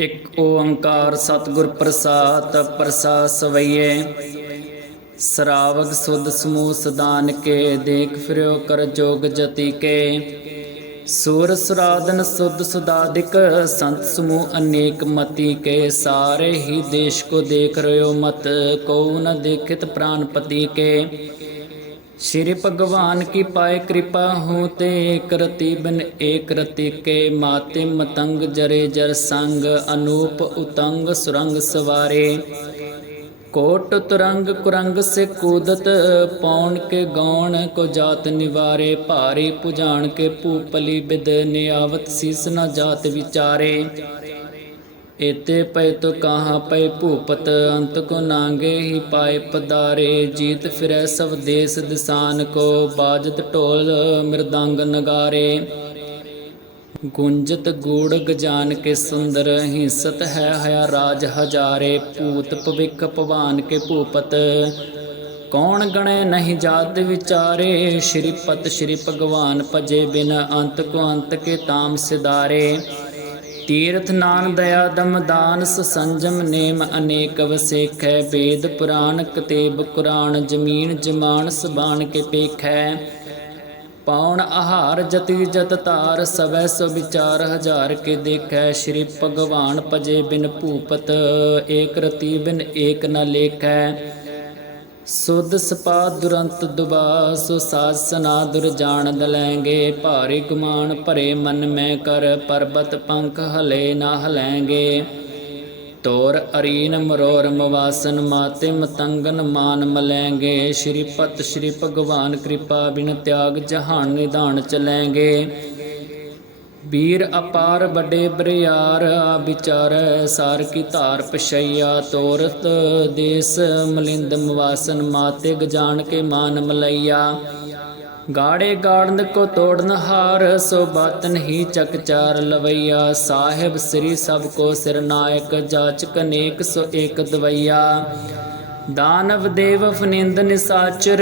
ਇਕ ਓੰਕਾਰ ਸਤਿਗੁਰ ਪ੍ਰਸਾਦ ਪ੍ਰਸਾਦ ਸਵਈਏ ਸਰਾਵਗ ਸੁਧ ਸਮੂਹ ਸਦਾਨ ਕੇ ਦੇਖ ਫਿਰਿਓ ਕਰ ਜੋਗ ਜਤੀ ਕੇ ਸੂਰ ਸੁਰਾਦਨ ਸੁਧ ਸੁਦਾਦਿਕ, ਸੰਤ ਸਮੂਹ ਅਨੇਕ ਮਤੀ ਕੇ ਸਾਰੇ ਹੀ ਦੇਸ਼ ਕੋ ਦੇਖ ਰਿਓ ਮਤ ਕੋ ਨ ਦੇਖਿਤ ਪ੍ਰਾਨਪਤੀ ਕੇ ਸ਼੍ਰੀ ਭਗਵਾਨ ਕੀ ਪਾਏ ਕਿਰਪਾ ਹੋ ਤੇ ਏਕ ਰਤੀ ਬਿਨ ਏਕ ਰਤੀ ਕੇ ਮਾਤੇ ਮਤੰਗ ਜਰੇ ਜਰ ਸੰਗ, ਅਨੂਪ ਉਤੰਗ ਸੁਰੰਗ ਸਵਾਰੇ। ਕੋਟ ਤੁਰੰਗ ਕੁਰੰਗ ਸੇ ਕੂਦਤ, ਪੌਣ ਕੇ ਗੌਣ ਕੋ ਜਾਤ ਨਿਵਾਰੇ। ਭਾਰੀ ਪੁਜਾਨ ਕੇ ਭੂਪਲੀ ਬਿਦ ਨਿਆਵਤ ਸੀਸ ਨ ਜਾਤ ਵਿਚਾਰੇ। ਏਤੇ ਪੈ ਤੋ ਕਹਾ ਪੈ ਭੂਪਤ, ਅੰਤ ਕੋ ਨਾਂਗੇ ਹੀ ਪਾਏ ਪਦਾਰੇ। ਜੀਤ ਫਿਰੈ ਸਭ ਦੇਸ ਦਿਸਾਨ ਕੋ, ਬਾਜਤ ਢੋਲ ਮਿਰਦੰਗ ਨਗਾਰੇ। ਗੁੰਜਤ ਗੂੜ ਗਜਾਨ ਕੇ ਸੁੰਦਰ, ਹਿੰਸਤ ਹੈ ਹਇਆ ਰਾਜ ਹਜ਼ਾਰੇ। ਭੂਤ ਭਵਿਖ ਭਵਾਨ ਕੇ ਭੂਪਤ, ਕੌਣ ਗਣੇ ਨਹੀਂ ਜਾਤ ਵਿਚਾਰੇ। ਸ਼੍ਰੀ ਪਤ ਸ਼੍ਰੀ ਭਗਵਾਨ ਭਜੇ ਬਿਨ, ਅੰਤ ਕੋ ਅੰਤ ਕੇ ਤਾਮ ਸਿਦਾਰੇ ਤੀਰਥ ਨਾਨ ਦਇਆ ਦਮਦਾਨ ਸ ਸੰਜਮ ਨੇਮ ਅਨੇਕ ਵਸੇਖੈ, ਵੇਦ ਪੁਰਾਣ ਕਤੇਬ ਕੁਰਾਨ, ਜਮੀਨ ਜਮਾਨ ਸਬਾਨ ਕੇ ਪੇਖੈ। ਪੌਣ ਆਹਾਰ ਜਤੀ ਜਤ ਧਾਰ ਸਵੈ ਸੋ ਵਿਚਾਰ ਹਜ਼ਾਰ ਕੇ ਦੇਖੈ। ਸ਼੍ਰੀ ਭਗਵਾਨ ਭਜੇ ਬਿਨ ਭੂਪਤ, ਏਕ ਰਤੀ ਬਿਨ ਏਕ ਨ ਲੇਖੈ। ਸੁਧ ਸਪਾ ਦੁਰੰਤ ਦੁਬਾ, ਸੋ ਸਾਸਨਾ ਦੁਰ ਜਾਣ ਦਲੈਂਗੇ। ਭਾਰੇ ਗੁਮਾਨ ਭਰੇ ਮਨ ਮੈਂ ਕਰ, ਪਰਬਤ ਪੰਖ ਹਲੇ ਨਾ ਹਲੈਂਗੇ। ਤੋਰ ਅਰੀਨ ਮਰੋਰ ਮਵਾਸਨ ਮਾਤੇ ਮਤੰਗਨ ਮਾਨ ਮਲੈਂਗੇ। ਸ਼੍ਰੀ ਪਤ ਸ਼੍ਰੀ ਭਗਵਾਨ ਕਿਰਪਾ ਬਿਨ ਤਿਆਗ, ਜਹਾਨ ਨਿਧਾਨ ਚਲੈਂਗੇ ਵੀਰ ਅਪਾਰ ਵੱਡੇ ਬਰਿਆਰ ਆ ਵਿਚਾਰੈ, ਸਾਰ ਕੀ ਧਾਰ ਪਛਈਆ ਤੋਰਤ ਦੇਸ ਮਲਿੰਦ ਮਵਾਸਨ ਮਾਤੇ ਗਜਾਨ ਕੇ ਮਾਨ ਮਲਈਆ। ਗਾੜੇ ਗਾੜਨ ਕੋ ਤੋੜਨ ਹਾਰ, ਸੋ ਬਾਤਨ ਹੀ ਚਕਚਾਰ ਲਵਈਆ। ਸਾਹਿਬ ਸ੍ਰੀ ਸਭ ਕੋ ਸਿਰ ਨਾਇਕ, ਜਾਚਕ ਨੇਕ ਸੋ ਏਕ ਦਵਈਆ। ਦਾਨਵ ਦੇਵ ਫਨਿੰਦ ਨਿਸਾਚਰ,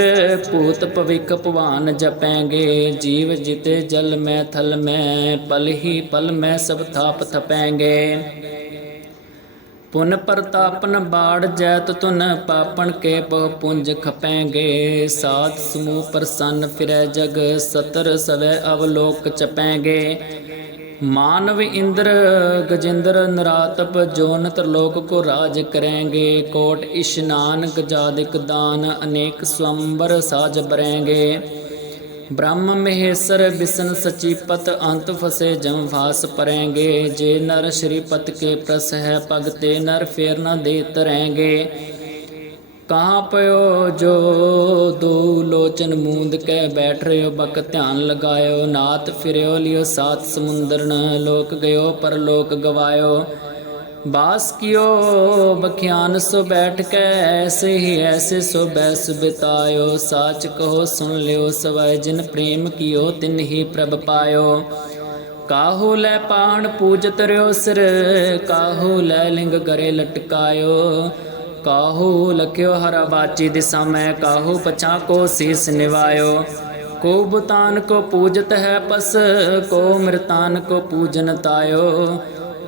ਭੂਤ ਭਵਿਖ ਭਵਾਨ ਜਪੈਂਗੇ। ਜੀਵ ਜਿਤੇ ਜਲ ਮੈਂ ਥਲ ਮੈਂ, ਪਲ ਹੀ ਪਲ ਮੈਂ ਸਭ ਥਾਪ ਥਪੈਂਗੇ। ਪੁਨ ਪ੍ਰਤਾਪਨ ਬਾੜ ਜੈਤ ਤੁਨ ਪਾਪਣ ਕੇ ਬਹੁ ਪੁੰਜ ਖਪੈਂਗੇ। ਸਾਧ ਸਮੂਹ ਪ੍ਰਸੰਨ ਫਿਰੈ ਜਗ, ਸਤਰ ਸਵੈ ਅਵਲੋਕ ਚਪੈਂਗੇ। ਮਾਨਵ ਇੰਦਰ, ਗਜਿੰਦਰ ਨਰਾਤਪ ਜੋਨ ਤਰਲੋਕ ਕੋ ਰਾਜ ਕਰੈਂਗੇ, ਕੋਟ ਇਸ਼ਨਾਨ ਗਜਾਦਿਕ ਦਾਨ, ਅਨੇਕ ਸਵੰਬਰ ਸਾਜ ਬਰੈਂਗੇ। ਬ੍ਰਹਮ ਮਹੇਸ਼ਰ ਬਿਸ਼ਨ ਸਚੀਪਤ ਅੰਤ ਫਸੇ ਜਮ ਵਾਸ ਪਰੈਂਗੇ। ਜੇ ਨਰ ਸ਼੍ਰੀਪਤ ਕੇ ਪ੍ਰਸ ਹੈ, ਭਗਤੇ ਨਰ ਫੇਰ ਨ ਦੇ ਕਾਂ ਕਹਾਂ ਪਇਓ ਜੋ ਦੋ ਲੋਚਨ ਮੂੰਦ ਕੇ ਬੈਠ ਰਿਓ, ਬਕ ਧਿਆਨ ਲਗਾਇਓ ਨਾਤ ਫਿਰਿਓ, ਲਿਓ ਸਾਤ ਸਮੁੰਦਰਨ ਲੋਕ ਗਇਓ, ਪਰ ਲੋਕ ਗਵਾਇਓ। ਬਾਸ ਕਿਓ, ਬਖਿਆਨ ਸੋ ਬੈਠ ਕੇ, ਐਸੇ ਹੀ ਐਸੇ ਸੋ ਬੈਸ ਬਿਤਾਇਓ। ਸਾਚ ਕਹੋ, ਸੁਣ ਲਿਓ, ਸਵੈ ਜਿਨ ਪ੍ਰੇਮ ਕਿਓ, ਤਿਨ ਹੀ ਪ੍ਰਭ ਪਾਇਓ। ਕਾਹੂ ਲੈ ਪਾਣ ਪੂਜਤ ਰਿਓ ਸਿਰ, ਕਾਹੂ ਲੈ ਲਿੰਗ ਕਰੇ ਲਟਕਾਇਓ। ਕਾਹੂ ਲਖਿਓ ਹਰ ਬਾਚੀ ਦਿਸਾ ਮੈਂ ਕਾਹੂ ਪਛਾ ਕੋ ਸੀਸ ਨਿਵਾਇਓ ਕੋ ਬੁਤਾਨ ਕੋ ਪੂਜਤ ਹੈ ਪਸ ਕੋ ਮ੍ਰਿਤਾਨ ਕੋ ਪੂਜਨ ਤਾਇਓ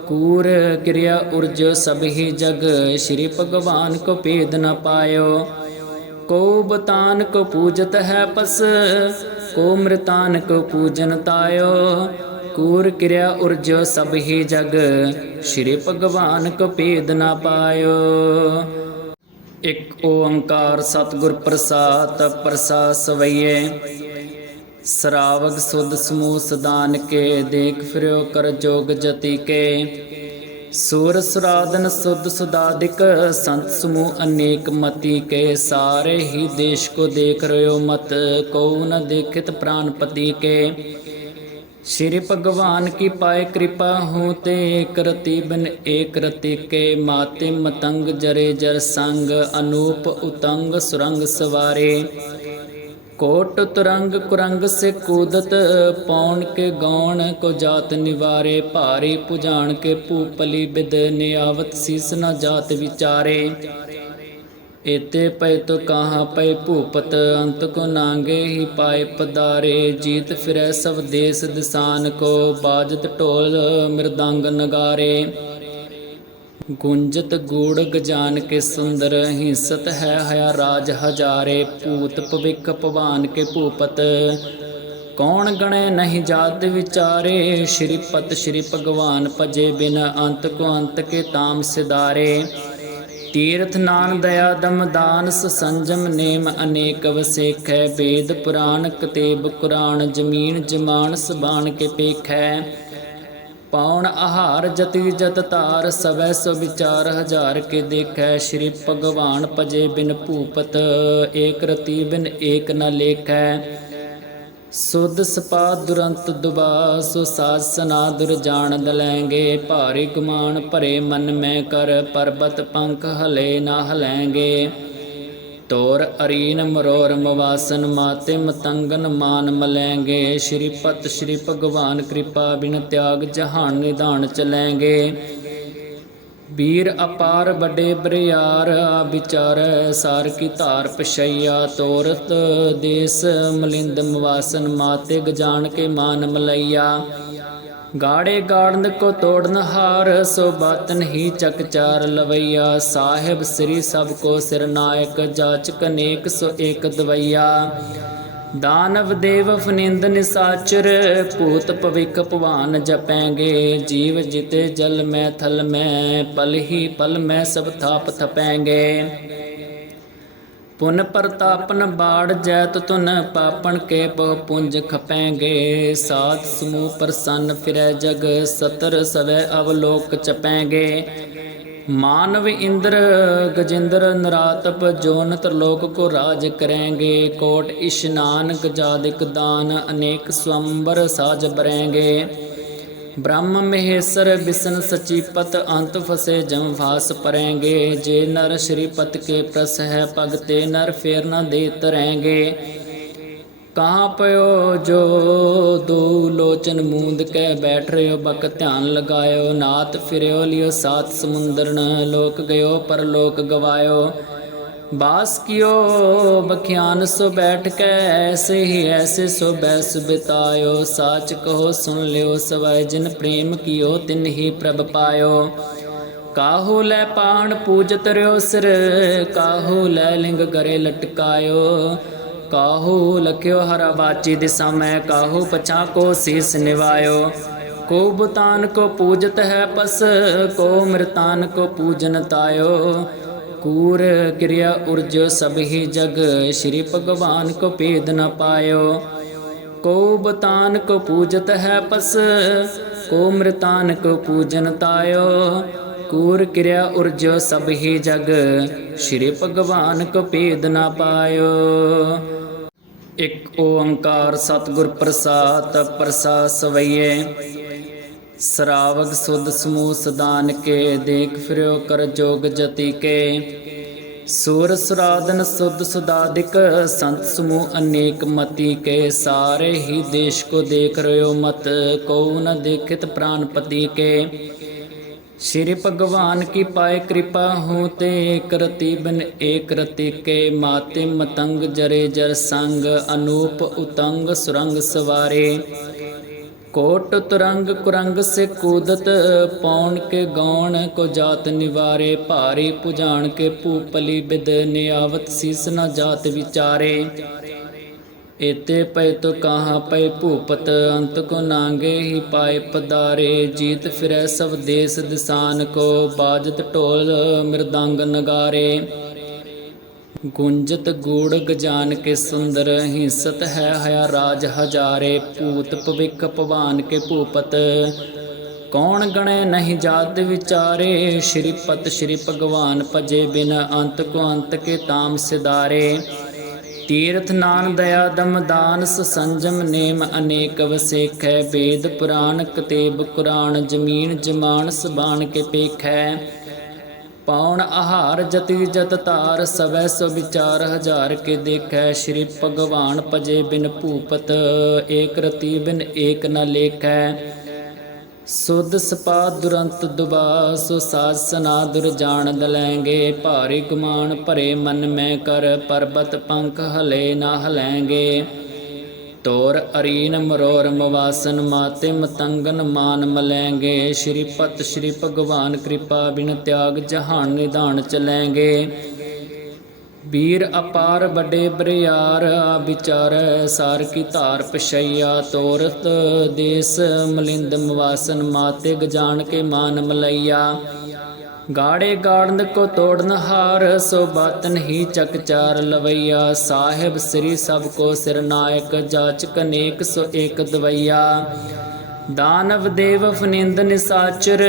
ਕੂਰ ਕਿਰਿਆ ਉਰਜ ਸਭ ਹੀ ਜਗ ਸ਼੍ਰੀ ਭਗਵਾਨ ਕੋ ਭੇਦ ਨ ਪਾਇਓ ਕੋ ਬਤਾਨ ਕੋ ਪੂਜਤ ਹੈ ਪਸ ਕੋ ਮ੍ਰਿਤਾਨ ਕੋ ਪੂਜਨ ਤਾਇਓ ਕੂਰ ਕਿਰਿਆ ਉਰਜ ਸਭ ਹੀ ਜਗ ਸ਼੍ਰੀ ਭਗਵਾਨ ਕੋ ਭੇਦ ਨ ਪਾਇਓ ਇਕ ਓੰਕਾਰ ਸਤਿਗੁਰ ਪ੍ਰਸਾਦ ਪ੍ਰਸਾਦ ਸਵਈਏ। ਸਰਾਵਗ ਸੁਧ ਸਮੂਹ ਸਦਾਨ ਕੇ ਦੇਖ ਫਿਰਿਓ ਕਰ ਜੋਗ ਜਤੀ ਕੇ ਸੂਰ ਸੁਰਾਦਨ ਸੁਧ ਸੁਦਾਦਿਕ, ਸੰਤ ਸਮੂਹ ਅਨੇਕ ਮਤੀ ਕੇ ਸਾਰੇ ਹੀ ਦੇਸ਼ ਕੋ ਦੇਖ ਰਿਓ ਮਤ ਕੋ ਨ ਦੇਖਿਤ ਪ੍ਰਾਨਪਤੀ ਕੇ ਸ਼੍ਰੀ ਭਗਵਾਨ ਕੀ ਪਾਏ ਕਿਰਪਾ ਹੋ ਤੇ ਏਕ ਰਤੀ ਬਿਨ ਏਕ ਰਤੀ ਕੇ ਮਾਤੇ ਮਤੰਗ ਜਰੇ ਜਰ ਸੰਗ ਅਨੂਪ ਉਤੰਗ ਸੁਰੰਗ ਸਵਾਰੇ। ਕੋਟ ਤੁਰੰਗ ਕੁਰੰਗ ਸੇ ਕੂਦਤ ਪੌਣ ਕੇ ਗੌਣ ਕੋ ਜਾਤ ਨਿਵਾਰੇ, ਭਾਰੀ ਪੁਜਾਨ ਕੇ ਭੂਪਲੀ ਬਿਦ ਨਿਆਵਤ ਸੀਸ ਨ ਜਾਤ ਵਿਚਾਰੇ। ਏਤੇ ਪੈ ਤੋ ਕਹਾ ਪੈ ਭੂਪਤ, ਅੰਤ ਕੋ ਨਾਂਗੇ ਹੀ ਪਾਏ ਪਦਾਰੇ। ਜੀਤ ਫਿਰੈ ਸਭ ਦੇਸ ਦਿਸਾਨ ਕੋ, ਬਾਜਤ ਢੋਲ ਮਿਰਦੰਗ ਨਗਾਰੇ। ਗੁੰਜਤ ਗੂੜ ਗਜਾਨ ਕੇ ਸੁੰਦਰ, ਹਿੰਸਤ ਹੈ ਹਇਆ ਰਾਜ ਹਜ਼ਾਰੇ। ਭੂਤ ਭਵਿਖ ਭਵਾਨ ਕੇ ਭੂਪਤ, ਕੌਣ ਗਣੇ ਨਹੀਂ ਜਾਤ ਵਿਚਾਰੇ। ਸ਼੍ਰੀ ਪਤ ਸ਼੍ਰੀ ਭਗਵਾਨ ਭਜੇ ਬਿਨ, ਅੰਤ ਕੋ ਅੰਤ ਕੇ ਤਾਮ ਸਿਦਾਰੇ ਤੀਰਥ ਨਾਨ ਦਇਆ ਦਮ ਦਾਨਸ ਸੰਜਮ ਨੇਮ ਅਨੇਕ ਵਸੇਖੈ, ਵੇਦ ਪੁਰਾਣ ਕਤੇਬ ਕੁਰਾਨ, ਜਮੀਨ ਜਮਾਨ ਸਬਾਨ ਕੇ ਪੇਖੈ। ਪੌਣ ਆਹਾਰ ਜਤੀ ਜਤ ਤਾਰ, ਸਵੈ ਸੋ ਵਿਚਾਰ ਹਜ਼ਾਰ ਕੇ ਦੇਖੈ। ਸ਼੍ਰੀ ਭਗਵਾਨ ਭਜੇ ਬਿਨ ਭੂਪਤ, ਏਕ ਰਤੀ ਬਿਨ ਏਕ ਨ ਲੇਖੈ। ਸੁਧ ਸਪਾ ਦੁਰੰਤ ਦੁਬਾ, ਸੋ ਸਾਜ ਸਨਾ ਦੁਰ ਜਾਣ ਦਲੈਂਗੇ। ਭਾਰੀ ਗੁਮਾਨ ਭਰੇ ਮਨ ਮੈਂ ਕਰ, ਪਰਬਤ ਪੰਖ ਹਲੇ ਨਾ ਹਲੈਂਗੇ। ਤੋਰ ਅਰੀਨ ਮਰੋਰ ਮਵਾਸਨ ਮਾਤੇ ਮਤੰਗਨ ਮਾਨ ਮਲੈਂਗੇ। ਸ਼੍ਰੀ ਪਤ ਸ਼੍ਰੀ ਭਗਵਾਨ ਕਿਰਪਾ ਬਿਨ ਤਿਆਗ, ਜਹਾਨ ਨਿਧਾਨ ਚਲੈਂਗੇ ਵੀਰ ਅਪਾਰ ਵੱਡੇ ਬਰਿਆਰ ਆ ਵਿਚਾਰ, ਸਾਰ ਕੀ ਧਾਰ ਪਛਈਆ ਤੋਰਤ, ਦੇਸ ਮਲਿੰਦ ਮਵਾਸਨ ਮਾਤੇ ਗਜਾਨ ਕੇ ਮਾਨ ਮਲਈਆ। ਗਾੜੇ ਗਾੜਨ ਕੋ ਤੋੜਨ ਹਾਰ, ਸੋ ਬਾਤਨ ਹੀ ਚਕਚਾਰ ਲਵਈਆ। ਸਾਹਿਬ ਸ੍ਰੀ ਸਭ ਕੋ ਸਿਰ ਨਾਇਕ, ਜਾਚਕ ਨੇਕ ਸੋ ਏਕ ਦਵਈਆ। ਦਾਨਵ ਦੇਵ ਫਨਿੰਦ ਨਿਸਾਚਰ ਭੂਤ ਭਵਿਖ ਭਵਾਨ ਜਪੈਂਗੇ। ਜੀਵ ਜਿਤੇ ਜਲ ਮੈਂ ਥਲ ਮੈਂ, ਪਲ ਹੀ ਪਲ ਮੈਂ ਸਭ ਥਾਪ ਥਪੈਂਗੇ। ਪੁਨ ਪ੍ਰਤਾਪਨ ਬਾੜ ਜੈਤ ਤੁਨ ਪਾਪਣ ਕੇ ਬਹੁ ਪੁੰਜ ਖਪੈਂਗੇ। ਸਾਤ ਸਮੂਹ ਪ੍ਰਸੰਨ ਫਿਰੈ ਜਗ, ਸਤਰ ਸਵੈ ਅਵਲੋਕ ਚਪੈਂਗੇ। ਮਾਨਵ ਇੰਦਰ, ਗਜਿੰਦਰ ਨਰਾਤਪ ਜੋਨ ਤਰਲੋਕ ਕੋ ਰਾਜ ਕਰੇਂਗੇ, ਕੋਟ ਇਸ਼ਨਾਨ ਗਜਾਦਿਕ ਦਾਨ, ਅਨੇਕ ਸਵੰਬਰ ਸਾਜ ਬਰੇਂਗੇ। ਬ੍ਰਹਮ ਮਹੇਸ਼ਰ ਬਿਸ਼ਨ ਸਚੀਪਤ ਅੰਤ ਫਸੇ ਜਮ ਫਾਸ ਪਰੇਂਗੇ। ਜੇ ਨਰ ਸ਼੍ਰੀਪਤ ਕੇ ਪ੍ਰਸ ਹੈ ਭਗਤੇ, ਨਰ ਫੇਰ ਨ ਦੇ ਤਰੇਂਗੇ ਕਹਾਂ ਪਇਓ ਜੋ ਦੋ ਲੋਚਨ ਮੂੰਦ ਕੇ ਬੈਠ ਰਿਓ ਬਕ ਧਿਆਨ ਲਗਾਇਓ ਨਾਤ ਫਿਰਿਓ, ਲਿਓ ਸਾਤ ਸਮੁੰਦਰਨ ਲੋਕ ਗਇਓ ਪਰ ਲੋਕ ਗਵਾਇਓ। ਬਾਸ ਕਿਓ, ਬਖਿਆਨ ਸੋ ਬੈਠ ਕੇ ਐਸੇ ਹੀ ਐਸੇ ਸੋ ਬੈਸ ਬਿਤਾਇਓ। ਸਾਚ ਕਹੋ, ਸੁਣ ਲਿਓ, ਸਵੈ ਜਿਨ ਪ੍ਰੇਮ ਕਿਓ, ਤਿਨ ਹੀ ਪ੍ਰਭ ਪਾਇਓ। ਕਾਹੂ ਲੈ ਪਾਣ ਪੂਜਤ ਰਿਓ ਸਿਰ, ਕਾਹੂ ਲੈ ਲਿੰਗ ਕਰੇ ਲਟਕਾਇਓ। ਕਾਹੂ ਲਖਿਓ ਹਰ ਬਾਚੀ ਦਿਸਾ ਮੈਂ ਕਾਹੂ ਪਛਾ ਕੋ ਸੀਸ ਨਿਵਾਇਓ ਕੋ ਬਤਾਨ ਕੋ ਪੂਜਤ ਹੈ ਪਸ ਕੋ ਮ੍ਰਿਤਾਨ ਕੋ ਪੂਜਨ ਤਾਇਓ ਕੂਰ ਕਿਰਿਆ ਉਰਜ ਸਭ ਹੀ ਜਗ ਸ਼੍ਰੀ ਭਗਵਾਨ ਕੋ ਭੇਦ ਨ ਪਾਇਓ ਕੋ ਬਤਾਨ ਕੋ ਪੂਜਤ ਹੈ ਪਸ ਕੋ ਮ੍ਰਿਤਾਨ ਕੋ ਪੂਜਨ ਤਾਇਓ ਕੂਰ ਕਿਰਿਆ ਉਰਜ ਸਭ ਹੀ ਜਗ ਸ਼੍ਰੀ ਭਗਵਾਨ ਕੋ ਭੇਦ ਨ ਪਾਇਓ ਇਕ ਓੰਕਾਰ ਸਤਿਗੁਰ ਪ੍ਰਸਾਦ ਪ੍ਰਸਾ ਸਵਈਏ ਸਰਾਵਗ ਸੁਧ ਸਮੂਹ ਸਦਾਨ ਕੇ ਦੇਖ ਫਿਰਿਓ ਕਰ ਜੋਗ ਜਤੀ ਕੇ ਸੂਰ ਸੁਰਾਦਨ ਸੁਧ ਸੁਦਾਦਿਕ ਸੰਤ ਸਮੂਹ ਅਨੇਕ ਮਤੀ ਕੇ ਸਾਰੇ ਹੀ ਦੇਸ਼ ਕੋ ਦੇਖ ਰਿਓ ਮਤ ਕੋ ਨ ਦੇਖਿਤ ਪ੍ਰਾਨਪਤੀ ਕੇ श्री भगवान की पाए कृपा होते एक रति बिन एक रति के माते मतंग जरे जर संग अनूप उतंग सुरंग सवारे कोट तुरंग कुरंग से कूदत पौन के गौण को जात निवारे भारी पुजान के भूपली बिद नियावत सीस न जात विचारे ਇਤੇ ਪੈ ਤੋ ਕਹਾ ਪੈ ਭੂਪਤ, ਅੰਤ ਕੋ ਨਾਂਗੇ ਹੀ ਪਾਏ ਪਦਾਰੇ। ਜੀਤ ਫਿਰੈ ਸਭ ਦੇਸ ਦਿਸਾਨ ਕੋ, ਬਾਜਤ ਢੋਲ ਮਿਰਦੰਗ ਨਗਾਰੇ। ਗੁੰਜਤ ਗੂੜ ਗਜਾਨ ਕੇ ਸੁੰਦਰ, ਹਿੰਸਤ ਹੈ ਹਯਾ ਰਾਜ ਹਜ਼ਾਰੇ। ਭੂਤ ਭਵਿਕ ਭਵਾਨ ਕੇ ਭੂਪਤ, ਕੌਣ ਗਣੇ ਨਹੀਂ ਜਾਤ ਵਿਚਾਰੇ। ਸ਼੍ਰੀ ਪਤ ਸ਼੍ਰੀ ਭਗਵਾਨ ਭਜੇ ਬਿਨ, ਅੰਤ ਕੋ ਅੰਤ ਕੇ ਤਾਮ ਸਿਦਾਰੇ ਤੀਰਥ ਨਾਨ ਦਇਆ ਦਮਦਾਨ ਸੰਜਮ ਨੇਮ ਅਨੇਕ ਵਸੇਖੈ, ਵੇਦ ਪੁਰਾਣ ਕਤੇਬ ਕੁਰਾਨ, ਜਮੀਨ ਜਮਾਨ ਸਬਾਨ ਕੇ ਪੇਖੈ। ਪੌਣ ਆਹਾਰ ਜਤੀ ਜਤ ਧਾਰ, ਸਵੈ ਸੋ ਵਿਚਾਰ ਹਜ਼ਾਰ ਕੇ ਦੇਖੈ। ਸ਼੍ਰੀ ਭਗਵਾਨ ਭਜੇ ਬਿਨ ਭੂਪਤ, ਏਕ ਰਤੀ ਬਿਨ ਏਕ ਨ ਲੇਖੈ। ਸੁਧ ਸਪਾ ਦੁਰੰਤ ਦੁਬਾ, ਸੋ ਸਾਜ ਸਨਾ ਦੁਰ ਜਾਣ ਦਲੈਂਗੇ। ਭਾਰੀ ਗੁਮਾਨ ਭਰੇ ਮਨ ਮੈਂ ਕਰ, ਪਰਬਤ ਪੰਖ ਹਲੇ ਨਾ ਹਲੈਂਗੇ। ਤੋਰ ਅਰੀਨ ਮਰੋਰ ਮਵਾਸਨ ਮਾਤੇ ਮਤੰਗਨ ਮਾਨ ਮਲੈਂਗੇ। ਸ਼੍ਰੀ ਪਤ ਸ਼੍ਰੀ ਭਗਵਾਨ ਕਿਰਪਾ ਬਿਨ ਤਿਆਗ ਜਹਾਨ ਨਿਧਾਨ ਚਲੈਂਗੇ। ਵੀਰ ਅਪਾਰ ਵੱਡੇ ਬਰਿਆਰ ਆ ਵਿਚਾਰੈ, ਸਾਰ ਕੀ ਧਾਰ ਪਛਈਆ ਤੋਰਤ ਦੇਸ ਮਲਿੰਦ ਮਵਾਸਨ ਮਾਤੇ ਗਜਾਨ ਕੇ ਮਾਨ ਮਲਈਆ। ਗਾੜੇ ਗਾੜਨ ਕੋ ਤੋੜਨ ਹਾਰ, ਸੋ ਬਾਤਨ ਹੀ ਚਕਚਾਰ ਲਵਈਆ। ਸਾਹਿਬ ਸ੍ਰੀ ਸਭ ਕੋ ਸਿਰ ਨਾਇਕ, ਜਾਚਕ ਨੇਕ ਸੋ ਏਕ ਦਵਈਆ। ਦਾਨਵ ਦੇਵ ਫਨਿੰਦ ਨਿਸਾਚਰ,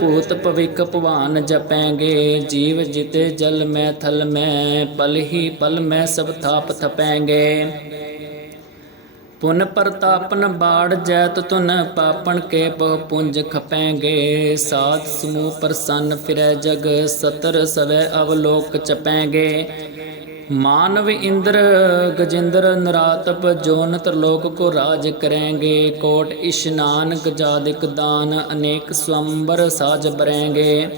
ਭੂਤ ਭਵਿਕ ਭਵਾਨ ਜਪੈਂਗੇ। ਜੀਵ ਜਿਤ ਜਲ ਮੈਂ ਥਲ ਮੈਂ, ਪਲ ਹੀ ਪਲ ਮੈਂ ਸਭ ਥਾਪ ਥਪੈਂਗੇ। ਪੁਨ ਪ੍ਰਤਾਪਨ ਬਾੜ ਜੈਤ ਤੁਨ ਪਾਪਣ ਕੇ ਬਹੁ ਪੁੰਜ ਖਪੈਂਗੇ। ਸਾਧ ਸਮੂਹ ਪ੍ਰਸੰਨ ਫਿਰੈ ਜਗ, ਸਤਰ ਸਵੈ ਅਵਲੋਕ ਚਪੈਂਗੇ। ਮਾਨਵ ਇੰਦਰ ਗਜਿੰਦਰ ਨਰਾਤਪ ਜੋਨ ਤਰਲੋਕ ਕੋ ਰਾਜ ਕਰੈਂਗੇ, ਕੋਟ ਇਸ਼ਨਾਨ ਗਜਾਦਿਕ ਦਾਨ, ਅਨੇਕ ਸਵੰਬਰ ਸਾਜ ਬਰੈਂਗੇ।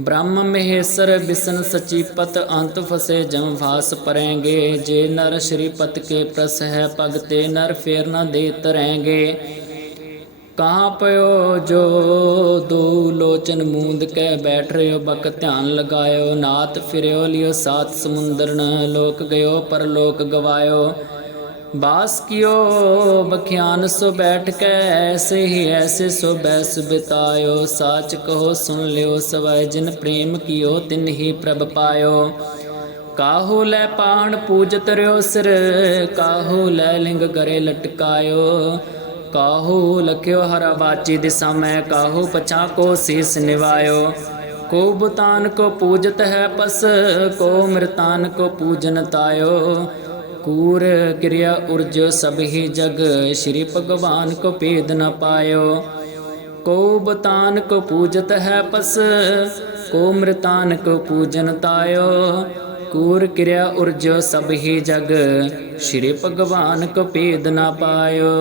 ਬ੍ਰਹਮ ਮਹੇਸ਼ਰ ਵਿਸ਼ਨ ਸਚੀਪਤ ਅੰਤ ਫਸੇ ਜਮ ਭਾਸ ਪਰੈਂਗੇ। ਜੇ ਨਰ ਸ਼੍ਰੀਪਤ ਕੇ ਪ੍ਰਸ ਹੈ, ਭਗਤੇ ਨਰ ਫੇਰ ਨ ਦੇ ਤਰੈਂਗੇ ਕਹਾਂ ਪਇਓ ਜੋ ਦੋ ਲੋਚਨ ਮੂੰਦ ਕੇ ਬੈਠ ਰਿਓ, ਬਕ ਧਿਆਨ ਲਗਾਇਓ ਨਾਤ ਫਿਰਿਓ, ਲਿਓ ਸਾਤ ਸਮੁੰਦਰਨ ਲੋਕ ਗਇਓ, ਪਰ ਲੋਕ ਗਵਾਇਓ। ਬਾਸ ਕਿਓ, ਬਖਿਆਨ ਸੋ ਬੈਠ ਕੇ, ਐਸੇ ਹੀ ਐਸੇ ਸੋ ਬੈਸ ਬਿਤਾਇਓ। ਸਾਚ ਕਹੋ, ਸੁਣ ਲਿਓ ਸਵੈ ਜਿਨ ਪ੍ਰੇਮ ਕਿਓ, ਤਿਨ ਹੀ ਪ੍ਰਭ ਪਾਇਓ। ਕਾਹੂ ਲੈ ਪਾਣ ਪੂਜਤ ਰਿਓ ਸਿਰ, ਕਾਹੂ ਲੈ ਲਿੰਗ ਕਰੇ ਲਟਕਾਇਓ। ਕਾਹੂ ਲਖਿਓ ਹਰ ਬਾਚੀ ਦਿਸਾ ਮੈਂ ਕਾਹੂ ਪਛਾ ਕੋ ਸੀਸ ਨਿਵਾਇਓ ਕੋ ਬੁਤਾਨ ਕੋ ਪੂਜਤ ਹੈ ਪਸ ਕੋ ਮ੍ਰਿਤਾਨ ਕੋ ਪੂਜਨ ਤਾਇਓ ਕੂਰ ਕਿਰਿਆ ਉਰਜ ਸਭ ਹੀ ਜਗ ਸ਼੍ਰੀ ਭਗਵਾਨ ਕੋ ਭੇਦ ਨ ਪਾਇਓ ਕੋ ਬਤਾਨ ਕੋ ਪੂਜਤ ਹੈ ਪਸ ਕੋ ਮ੍ਰਿਤਾਨ ਕੋ ਪੂਜਨ ਤਾਇਓ ਕੂਰ ਕਿਰਿਆ ਉਰਜ ਸਭ ਹੀ ਜਗ ਸ਼੍ਰੀ ਭਗਵਾਨ ਕੋ ਭੇਦ ਨ ਪਾਇਓ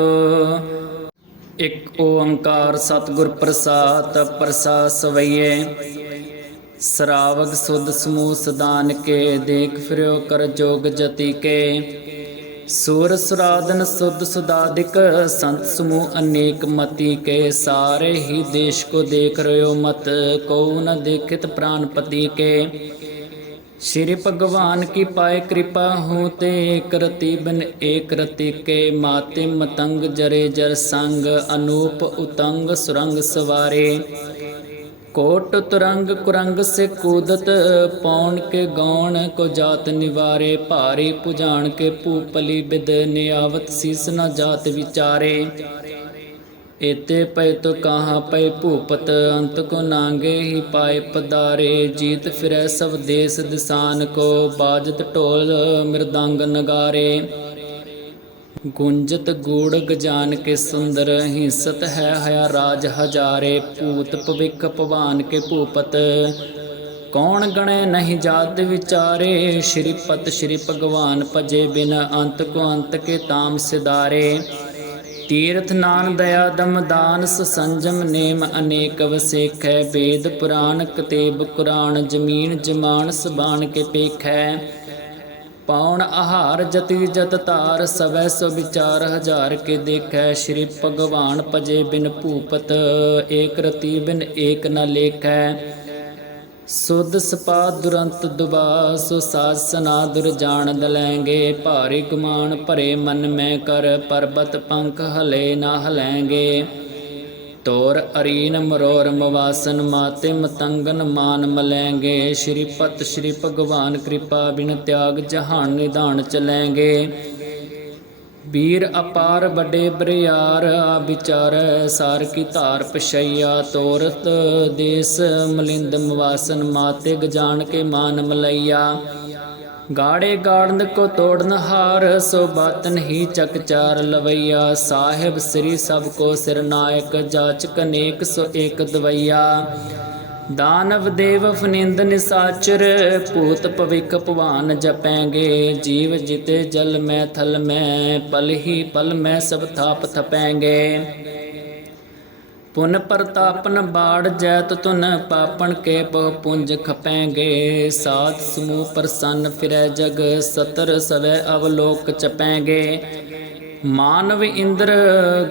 ਇਕ ਓੰਕਾਰ ਸਤਿਗੁਰ ਪ੍ਰਸਾਦ ਪ੍ਰਸਾ ਸਵਈਏ। ਸਰਾਵਗ ਸੁਧ ਸਮੂਹ ਸਦਾਨ ਕੇ ਦੇਖ ਫਿਰਿਓ ਕਰ ਜੋਗ ਜਤੀ ਕੇ ਸੂਰ ਸੁਰਾਦਨ ਸੁਧ ਸੁਦਾਦਿਕ, ਸੰਤ ਸਮੂਹ ਅਨੇਕ ਮਤੀ ਕੇ ਸਾਰੇ ਹੀ ਦੇਸ਼ ਕੋ ਦੇਖ ਰਿਓ ਮਤ ਕੋ ਨ ਦੇਖਿਤ ਪ੍ਰਾਨਪਤੀ ਕੇ ਸ਼੍ਰੀ ਭਗਵਾਨ ਕੀ ਪਾਏ ਕਿਰਪਾ ਹੋ ਤੇ ਏਕ ਰਤੀ ਬਿਨ ਏਕ ਰਤੀ ਕੇ ਮਾਤੇ ਮਤੰਗ ਜਰੇ ਜਰ ਸੰਗ, ਅਨੂਪ ਉਤੰਗ ਸੁਰੰਗ ਸਵਾਰੇ। ਕੋਟ ਤੁਰੰਗ ਕੁਰੰਗ ਸੇ ਕੂਦਤ, ਪੌਣ ਕੇ ਗੌਣ ਕੋ ਜਾਤ ਨਿਵਾਰੇ। ਭਾਰੀ ਪੁਜਾਨ ਕੇ ਭੂਪਲੀ ਬਿਦ ਨਿਆਵਤ ਸੀਸ ਨ ਜਾਤ ਵਿਚਾਰੇ। ਏਤੇ ਪੈ ਤੋ ਕਹਾਂ ਪੈ ਭੂਪਤ, ਅੰਤ ਕੋ ਨਾਂਗੇ ਹੀ ਪਾਏ ਪਦਾਰੇ। ਜੀਤ ਫਿਰੈ ਸਭ ਦੇਸ ਦਿਸਾਨ ਕੋ, ਬਾਜਤ ਢੋਲ ਮਿਰਦੰਗ ਨਗਾਰੇ। ਗੁੰਜਤ ਗੂੜ ਗਜਾਨ ਕੇ ਸੁੰਦਰ, ਹਿੰਸਤ ਹੈ ਹਯਾ ਰਾਜ ਹਜ਼ਾਰੇ। ਭੂਤ ਭਵਿਖ ਭਵਾਨ ਕੇ ਭੂਪਤ, ਕੌਣ ਗਣੇ ਨਹੀਂ ਜਾਤ ਵਿਚਾਰੇ। ਸ਼੍ਰੀ ਪਤ ਸ਼੍ਰੀ ਭਗਵਾਨ ਭਜੇ ਬਿਨ, ਅੰਤ ਕੋ ਅੰਤ ਕੇ ਤਾਮ ਸਿਦਾਰੇ ਤੀਰਥ ਨਾਨ ਦਇਆ ਦਮ ਸੰਜਮ ਨੇਮ ਅਨੇਕ ਵਸੇਖੈ, ਵੇਦ ਪੁਰਾਣ ਕਤੇਬ ਕੁਰਾਨ, ਜਮੀਨ ਜਮਾਨ ਸਬਾਨ ਕੇ ਪੇਖੈ। ਪੌਣ ਆਹਾਰ ਜਤੀ ਜਤ ਧਾਰ, ਸਵੈ ਸੋ ਵਿਚਾਰ ਹਜ਼ਾਰ ਕੇ ਦੇਖੈ। ਸ਼੍ਰੀ ਭਗਵਾਨ ਭਜੇ ਬਿਨ ਭੂਪਤ, ਏਕ ਰਤੀ ਬਿਨ ਏਕ ਨ ਲੇਖੈ। ਸੁਧ ਸਪਾ ਦੁਰੰਤ ਦੁਬਾ, ਸੋ ਸਾਜ ਸਨਾ ਦੁਰ ਜਾਣ ਦਲੈਂਗੇ ਭਾਰੇ ਗੁਮਾਨ ਭਰੇ ਮਨ ਮੈਂ ਕਰ, ਪਰਬਤ ਪੰਖ ਹਲੇ ਨਾ ਹਲੈਂਗੇ। ਤੋਰ ਅਰੀਨ ਮਰੋਰ ਮਵਾਸਨ ਮਾਤੇ ਮਤੰਗਨ ਮਾਨ ਮਲੈਂਗੇ। ਸ਼੍ਰੀ ਪਤ ਸ਼੍ਰੀ ਭਗਵਾਨ ਕਿਰਪਾ ਬਿਨ ਤਿਆਗ, ਜਹਾਨ ਨਿਧਾਨ ਚਲੈਂਗੇ ਵੀਰ ਅਪਾਰ ਵੱਡੇ ਬਰਿਆਰ ਆ ਵਿਚਾਰੈ, ਸਾਰ ਕੀ ਧਾਰ ਪਛਈਆ ਤੋਰਤ, ਦੇਸ ਮਲਿੰਦ ਮਵਾਸਨ ਮਾਤੇ ਗਜਾਨ ਕੇ ਮਾਨ ਮਲਈਆ। ਗਾੜੇ ਗਾੜਨ ਕੋ ਤੋੜਨ ਹਾਰ, ਸੋ ਬਾਤਨ ਹੀ ਚਕਚਾਰ ਲਵਈਆ। ਸਾਹਿਬ ਸ੍ਰੀ ਸਭ ਕੋ ਸਿਰ ਨਾਇਕ, ਜਾਚਕ ਨੇਕ ਸੋ ਏਕ ਦਵਈਆ। ਦਾਨਵ ਦੇਵ ਫਨਿੰਦ ਨਿਸਾਚਰ ਭੂਤ ਭਵਿਕ ਭਵਾਨ ਜਪੈਂਗੇ। ਜੀਵ ਜਿਤੇ ਜਲ ਮੈਂ ਥਲ ਮੈਂ, ਪਲ ਹੀ ਪਲ ਮੈਂ ਸਭ ਥਾਪ ਥਪੈਂਗੇ। ਪੁਨ ਪ੍ਰਤਾਪਨ ਬਾੜ ਜੈਤ ਤੁਨ ਪਾਪਣ ਕੇ ਬਹੁ ਪੁੰਜ ਖਪੈਂਗੇ। ਸਾਥ ਸਮੂਹ ਪ੍ਰਸੰਨ ਫਿਰੈ ਜਗ, ਸਤਰ ਸਵੈ ਅਵਲੋਕ ਚਪੈਂਗੇ। ਮਾਨਵ ਇੰਦਰ,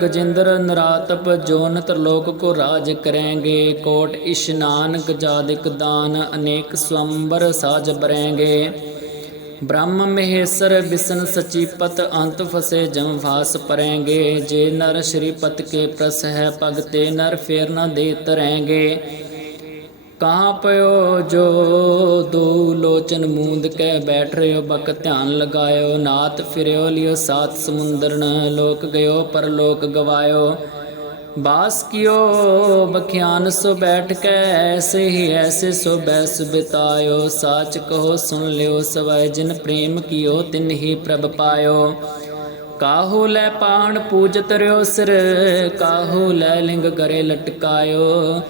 ਗਜਿੰਦਰ ਨਰਾਤਪ ਜੋਨ ਤਰਲੋਕ ਕੋ ਰਾਜ ਕਰੇਂਗੇ, ਕੋਟ ਇਸ਼ਨਾਨ ਗਜਾਦਿਕ ਦਾਨ, ਅਨੇਕ ਸਵੰਬਰ ਸਾਜ ਬਰੇਂਗੇ। ਬ੍ਰਹਮ ਮਹੇਸ਼ਰ ਬਿਸ਼ਨ ਸਚੀਪਤ ਅੰਤ ਫਸੇ ਜਮ ਫਾਸ ਪਰੇਂਗੇ। ਜੇ ਨਰ ਸ਼੍ਰੀਪਤ ਕੇ ਪ੍ਰਸ ਹੈ ਭਗਤੇ, ਨਰ ਫੇਰ ਨ ਦੇ ਤਰੇਂਗੇ। ਕਹਾਂ ਪਇਓ ਜੋ ਦੋ ਲੋਚਨ ਮੂੰਦ ਕੇ ਬੈਠ ਰਿਓ, ਬਕ ਧਿਆਨ ਲਗਾਇਓ ਨਾਤ ਫਿਰਿਓ, ਲਿਓ ਸਾਤ ਸਮੁੰਦਰਨ ਲੋਕ ਗਇਓ ਪਰ ਲੋਕ ਗਵਾਇਓ। ਬਾਸ ਕਿਓ, ਬਖਿਆਨ ਸੋ ਬੈਠ ਕੇ, ਐਸੇ ਹੀ ਐਸੇ ਸੋ ਬੈਸ ਬਿਤਾਇਓ। ਸਾਚ ਕਹੋ, ਸੁਣ ਲਿਓ ਸਵੈ, ਜਿਨ ਪ੍ਰੇਮ ਕਿਓ, ਤਿਨ ਹੀ ਪ੍ਰਭ ਪਾਇਓ। ਕਾਹੂ ਲੈ ਪਾਣ ਪੂਜਤ ਰਿਓ ਸਿਰ, ਕਾਹੂ ਲੈ ਲਿੰਗ ਕਰੇ ਲਟਕਾਇਓ।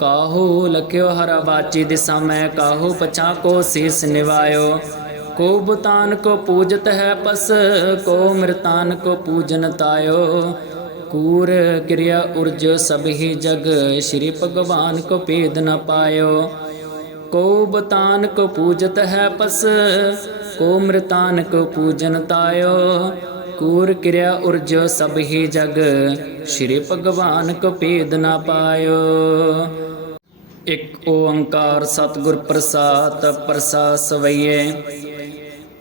ਕਾਹੂ ਲਖਿਓ ਹਰਾ ਬਾਚੀ ਦਿਸਾ ਮੈਂ ਕਾਹੂ ਪਛਾ ਕੋ ਸੀਸ ਨਿਵਾਇਓ ਕੋ ਬੁਤਾਨ ਕੋ ਪੂਜਤ ਹੈ ਪਸ ਕੋ ਮ੍ਰਿਤਾਨ ਕੋ ਪੂਜਨ ਤਾਇਓ ਕੂਰ ਕਿਰਿਆ ਉਰਜ ਸਭ ਹੀ ਜਗ ਸ਼੍ਰੀ ਭਗਵਾਨ ਕੋ ਭੇਦ ਨ ਪਾਇਓ ਕੋ ਬਤਾਨ ਕੋ ਪੂਜਤ ਹੈ ਪਸ ਕੋ ਮ੍ਰਿਤਾਨ ਕੋ ਪੂਜਨ ਤਾਇਓ ਕੂਰ ਕਿਰਿਆ ਉਰਜ ਸਭ ਹੀ ਜਗ ਸ਼੍ਰੀ ਭਗਵਾਨ ਕੋ ਭੇਦ ਨ ਪਾਇਓ ਇਕ ਓੰਕਾਰ ਸਤਿਗੁਰ ਪ੍ਰਸਾਦ ਪ੍ਰਸਾ ਸਵਈਏ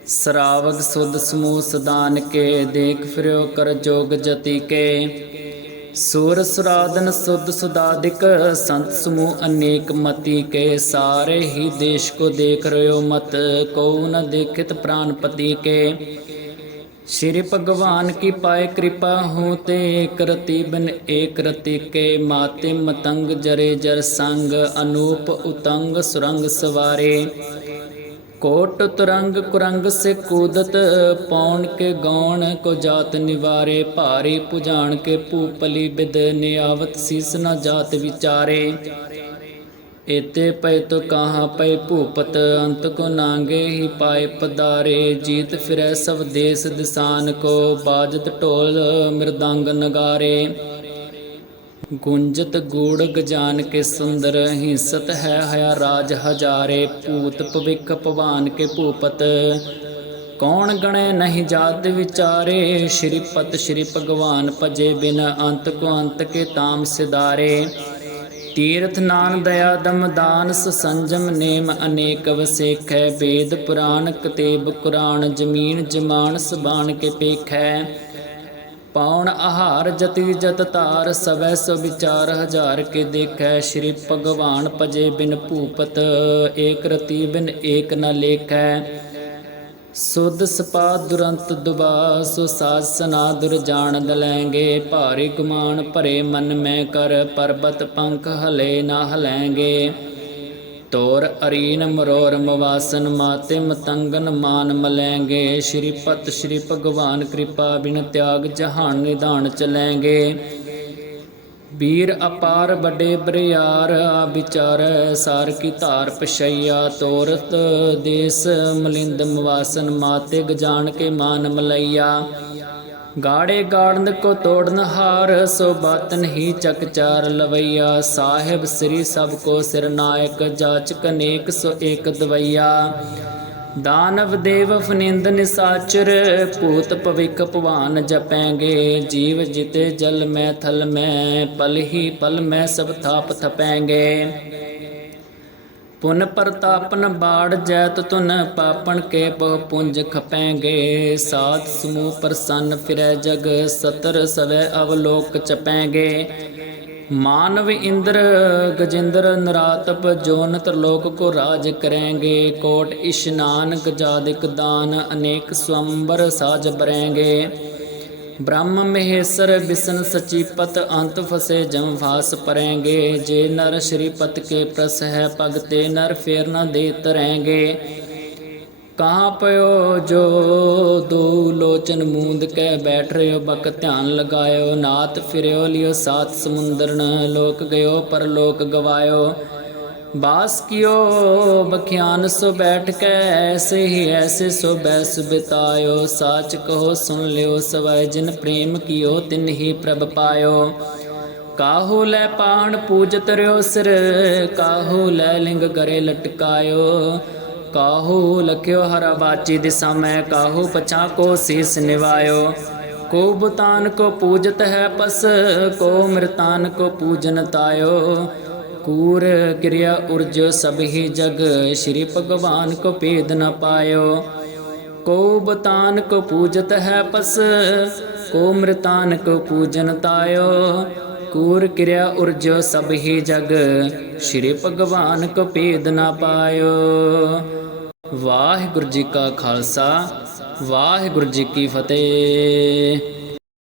ਸਰਾਵਗ ਸੁਧ ਸਮੂਹ ਸਦਾਨ ਕੇ ਦੇਖ ਫਿਰਿਓ ਕਰ ਜੋਗ ਜਤੀ ਕੇ ਸੂਰ ਸੁਰਾਦਨ ਸੁਧ ਸੁਦਾਦਿਕ, ਸੰਤ ਸਮੂਹ ਅਨੇਕ ਮਤੀ ਕੇ ਸਾਰੇ ਹੀ ਦੇਸ਼ ਕੋ ਦੇਖ ਰਿਓ ਮਤ ਕੋ ਨ ਦੇਖਿਤ ਪ੍ਰਾਨਪਤੀ ਕੇ श्री भगवान की पाए कृपा होते एक रति बिन एक रति के माते मतंग जरे जर संग अनूप उतंग सुरंग सवारे कोट तुरंग कुरंग से कूदत पौन के गौण को जात निवारे भारी पुजान के भूपली बिद नियावत सीस न जात विचारे ਏਤੇ ਪੈ ਤੋ ਕਹਾ ਪੈ ਭੂਪਤ, ਅੰਤ ਕੋ ਨਾਂਗੇ ਹੀ ਪਾਏ ਪਦਾਰੇ। ਜੀਤ ਫਿਰੈ ਸਭ ਦੇਸ ਦਿਸਾਨ ਕੋ, ਬਾਜਤ ਢੋਲ ਮਿਰਦੰਗ ਨਗਾਰੇ। ਗੁੰਜਤ ਗੂੜ ਗਜਾਨ ਕੇ ਸੁੰਦਰ, ਹਿੰਸਤ ਹੈ ਹਯਾ ਰਾਜ ਹਜ਼ਾਰੇ। ਭੂਤ ਭਵਿਕ ਭਵਾਨ ਕੇ ਭੂਪਤ, ਕੌਣ ਗਣੇ ਨਹੀਂ ਜਾਤ ਵਿਚਾਰੇ। ਸ਼੍ਰੀ ਪਤ ਸ਼੍ਰੀ ਭਗਵਾਨ ਭਜੇ ਬਿਨ, ਅੰਤ ਕੋ ਅੰਤ ਕੇ ਤਾਮ ਸਿਦਾਰੇ ਤੀਰਥ ਨਾਨ ਦਇਆ ਦਮਦਾਨ ਸੰਜਮ ਨੇਮ ਅਨੇਕ ਵਸੇਖੈ, ਵੇਦ ਪੁਰਾਣ ਕਤੇਬ ਕੁਰਾਨ ਜ਼ਮੀਨ ਜਮਾਨ ਸਬਾਨ ਕੇ ਪੇਖੈ। ਪੌਣ ਆਹਾਰ ਜਤੀ ਜਤ ਤਾਰ ਸਵੈ ਸੋ ਵਿਚਾਰ ਹਜ਼ਾਰ ਕੇ ਦੇਖੈ। ਸ਼੍ਰੀ ਭਗਵਾਨ ਭਜੇ ਬਿਨ ਭੂਪਤ, ਏਕ ਰਤੀ ਬਿਨ ਏਕ ਨ ਲੇਖੈ। ਸੁਧ ਸਪਾ ਦੁਰੰਤ ਦੁਬਾ, ਸੋ ਸਾਸਨਾ ਦੁਰ ਜਾਣ ਦਲੈਂਗੇ। ਭਾਰੀ ਗੁਮਾਨ ਭਰੇ ਮਨ ਮੈਂ ਕਰ, ਪਰਬਤ ਪੰਖ ਹਲੇ ਨਾ ਹਲੈਂਗੇ। ਤੋਰ ਅਰੀਨ ਮਰੋਰ ਮਵਾਸਨ ਮਾਤੇ ਮਤੰਗਨ ਮਾਨ ਮਲੈਂਗੇ। ਸ਼੍ਰੀ ਪਤ ਸ਼੍ਰੀ ਭਗਵਾਨ ਕਿਰਪਾ ਬਿਨ ਤਿਆਗ, ਜਹਾਨ ਨਿਧਾਨ ਚਲੈਂਗੇ। ਵੀਰ ਅਪਾਰ ਵੱਡੇ ਬਰਿਆਰ ਆ ਸਾਰ ਕੀ ਧਾਰ ਪਛਈਆ ਤੋਰਤ ਦੇਸ ਮਲਿੰਦ ਮਵਾਸਨ ਮਾਤੇ ਗਜਾਨ ਕੇ ਮਾਨ ਮਲਈਆ। ਗਾੜੇ ਗਾੜਨ ਕੋ ਤੋੜਨ ਹਾਰ, ਸੋ ਬਾਤਨ ਹੀ ਚਕਚਾਰ ਲਵਈਆ। ਸਾਹਿਬ ਸ੍ਰੀ ਸਭ ਕੋ ਸਿਰ ਨਾਇਕ, ਜਾਚਕ ਨੇਕ ਸੋ ਏਕ ਦਵਈਆ। ਦਾਨਵ ਦੇਵ ਫਨਿੰਦ ਨਿਸਾਚਰ, ਭੂਤ ਭਵਿਖ ਭਵਾਨ ਜਪੈਂਗੇ। ਜੀਵ ਜਿਤੇ ਜਲ ਮੈਂ ਥਲ ਮੈਂ, ਪਲ ਹੀ ਪਲ ਮੈਂ ਸਭ ਥਾਪ ਥਪੈਂਗੇ। ਪੁਨ ਪ੍ਰਤਾਪਨ ਬਾੜ ਜੈਤ ਤੁਨ ਪਾਪਣ ਕੇ ਬਹੁ ਪੁੰਜ ਖਪੈਂਗੇ। ਸਾਧ ਸਮੂਹ ਪ੍ਰਸੰਨ ਫਿਰੈ ਜਗ, ਸਤਰ ਸਵੈ ਅਵਲੋਕ ਚਪੈਂਗੇ। ਮਾਨਵ ਇੰਦਰ ਗਜਿੰਦਰ ਨਰਾਤਪ ਜੋਨ ਤਰਲੋਕ ਕੋ ਰਾਜ ਕਰੇਂਗੇ, ਕੋਟ ਇਸ਼ਨਾਨ ਗਜਾਦਿਕ ਦਾਨ ਅਨੇਕ ਸਵੰਬਰ ਸਾਜ ਬਰੇਂਗੇ। ਬ੍ਰਹਮ ਮਹੇਸ਼ਰ ਬਿਸ਼ਨ ਸਚੀਪਤ ਅੰਤ ਫਸੇ ਜਮ ਫਾਸ ਪਰੇਂਗੇ। ਜੇ ਨਰ ਸ਼੍ਰੀਪਤ ਕੇ ਪ੍ਰਸ ਹੈ ਭਗਤੇ ਨਰ ਫੇਰ ਨ ਦੇ ਤਰੇਂਗੇ ਕਹਾਂ ਪਇਓ ਜੋ ਦੋ ਲੋਚਨ ਮੂੰਦ ਕੇ ਬੈਠ ਰਿਓ, ਬਕ ਧਿਆਨ ਲਗਾਇਓ ਨਾਤ ਫਿਰਿਓ, ਲਿਓ ਸਾਤ ਸਮੁੰਦਰਨ ਲੋਕ ਗਇਓ, ਪਰ ਲੋਕ ਗਵਾਇਓ। ਬਾਸ ਕਿਓ, ਬਖਿਆਨ ਸੋ ਬੈਠ ਕੇ, ਐਸੇ ਹੀ ਐਸੇ ਸੋ ਬੈਸ ਬਿਤਾਇਓ। ਸਾਚ ਕਹੋ, ਸੁਣ ਲਿਓ, ਸਵੈ ਜਿਨ ਪ੍ਰੇਮ ਕਿਓ, ਤਿਨ ਹੀ ਪ੍ਰਭ ਪਾਇਓ। ਕਾਹੂ ਲੈ ਪਾਣ ਪੂਜਤ ਰਿਓ ਸਿਰ, ਕਾਹੂ ਲੈ ਲਿੰਗ ਕਰੇ ਲਟਕਾਇਓ। काहू लख्यो हर वाची दिशा में, काहू पछा को शीस निवायो। को बुतान को पूजत है पस, को मृतान को पूजन तायो। कूर क्रिया उर्ज सभी जग, श्री भगवान को पेद न पायो। को बतान को पूजत है पस, को मृतान को पूजन तायो। ਕੂਰ ਕਿਰਿਆ ਉਰਜ ਸਭ ਹੀ ਜਗ, ਸ਼੍ਰੀ ਭਗਵਾਨ ਕੋ ਭੇਦ ਨਾ ਪਾਇਓ। ਵਾਹਿਗੁਰੂ ਜੀ ਕਾ ਖਾਲਸਾ, ਵਾਹਿਗੁਰੂ ਜੀ ਕੀ ਫਤਿਹ।